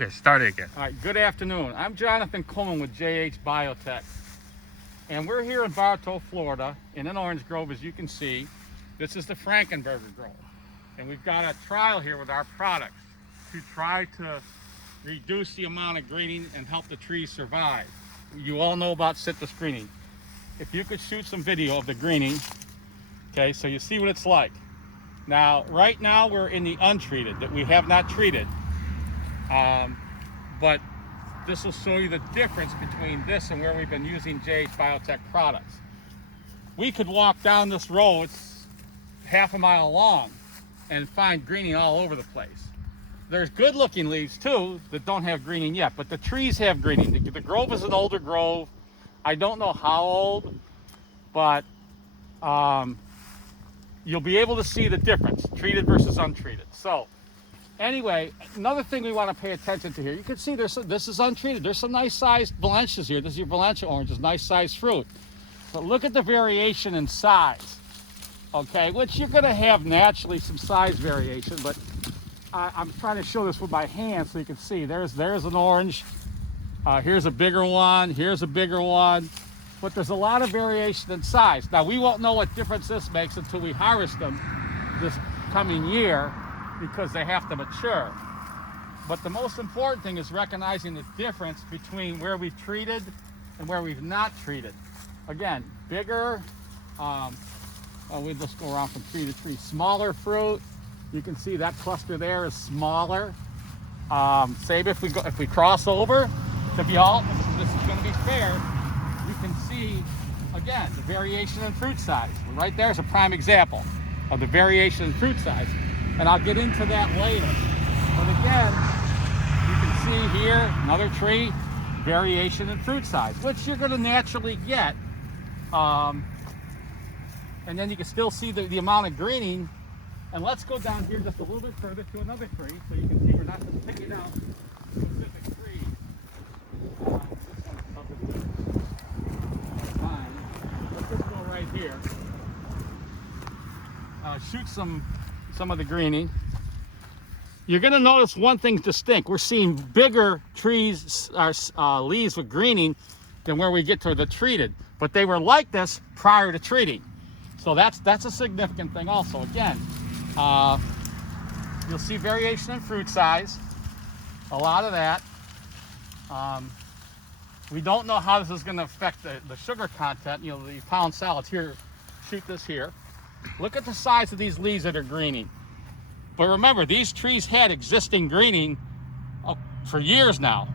Okay, start it again. All right, good afternoon. I'm Jonathan Coleman with Biotech. And we're here in Bartow, Florida, in an orange grove, as you can see. This is the Frankenberger grove. And we've got a trial here with our products to try to reduce the amount of greening and help the trees survive. You all know about citrus greening. If you could shoot some video of the greening, okay, so you see what it's like. Now, right now we're in the untreated, that we have not treated. But this will show you the difference between this and where we've been using Biotech products. We could walk down this road, it's half a mile long, and find greening all over the place. There's good looking leaves too that don't have greening yet, but the trees have greening. The grove is an older grove. I don't know how old, but you'll be able to see the difference, treated versus untreated. So anyway, another thing we want to pay attention to here, you can see this is untreated. There's some nice sized Valencias here. This is your Valencia oranges, nice sized fruit. But look at the variation in size, okay, which you're going to have naturally some size variation, but I'm trying to show this with my hand so you can see. There's an orange, here's a bigger one, here's a bigger one, but there's a lot of variation in size. Now, we won't know what difference this makes until we harvest them this coming year, because they have to mature. But the most important thing is recognizing the difference between where we've treated and where we've not treated. Again, bigger, we just go around from tree to tree. Smaller fruit, you can see that cluster there is smaller. Same if we cross over to be all, this is going to be fair, you can see again the variation in fruit size. Right there is a prime example of the variation in fruit size. And I'll get into that later. But again, you can see here, another tree, variation in fruit size, which you're going to naturally get. And then you can still see the amount of greening. And let's go down here just a little bit further to another tree, so you can see we're not just picking out a specific tree. This one's something fine. Let's just go right here. Shoot some of the greening. You're going to notice one thing distinct. We're seeing bigger trees, leaves with greening than where we get to the treated. But they were like this prior to treating. So that's a significant thing also. Again, you'll see variation in fruit size. A lot of that. We don't know how this is going to affect the sugar content. You know, the pound salads here, shoot this here. Look at the size of these leaves that are greening. But remember, these trees had existing greening for years now.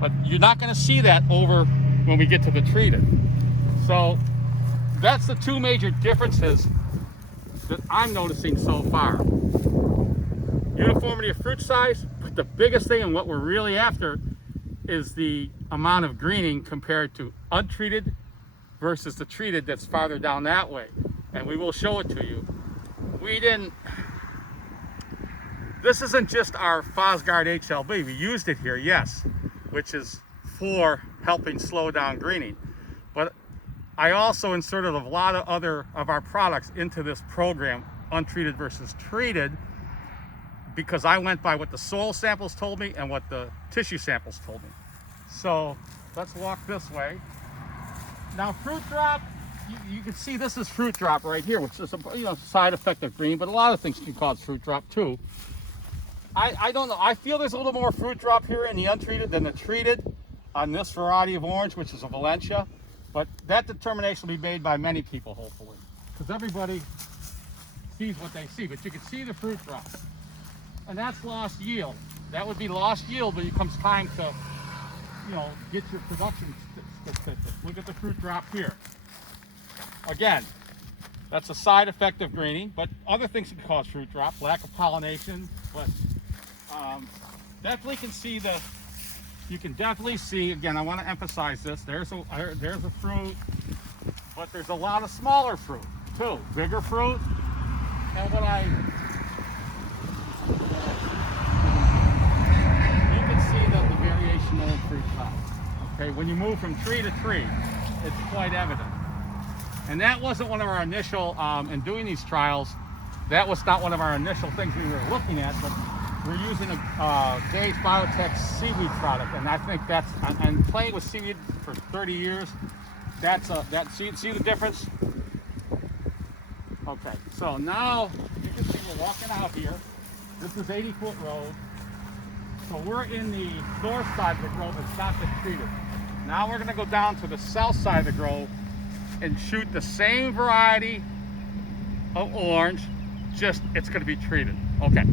But you're not going to see that over when we get to the treated. So that's the two major differences that I'm noticing so far. Uniformity of fruit size, but the biggest thing and what we're really after is the amount of greening compared to untreated versus the treated that's farther down that way. And we will show it to you. This isn't just our Fosgard HLB. We used it here, yes, which is for helping slow down greening. But I also inserted a lot of other of our products into this program, untreated versus treated, because I went by what the soil samples told me and what the tissue samples told me. So let's walk this way. Now, fruit drop, you can see this is fruit drop right here, which is a side effect of green, but a lot of things can cause fruit drop too. I don't know. I feel there's a little more fruit drop here in the untreated than the treated on this variety of orange, which is a Valencia. But that determination will be made by many people, hopefully, because everybody sees what they see. But you can see the fruit drop, and that's lost yield. That would be lost yield when it comes time to, get your production statistics. Look at the fruit drop here. Again, that's a side effect of greening, but other things can cause fruit drop, lack of pollination, but definitely you can definitely see, again, I want to emphasize this, there's a fruit, but there's a lot of smaller fruit too, bigger fruit, and you can see the variation in fruit size. Okay, when you move from tree to tree, it's quite evident. And that wasn't one of our initial, in doing these trials, that was not one of our initial things we were looking at, but we're using a Dave's Biotech seaweed product, and I think that's, and playing with seaweed for 30 years, see the difference? Okay, so now you can see we're walking out here. This is 80-foot road. So we're in the north side of the grove that's not been treated. Now we're gonna go down to the south side of the grove and shoot the same variety of orange, just it's gonna be treated. Okay.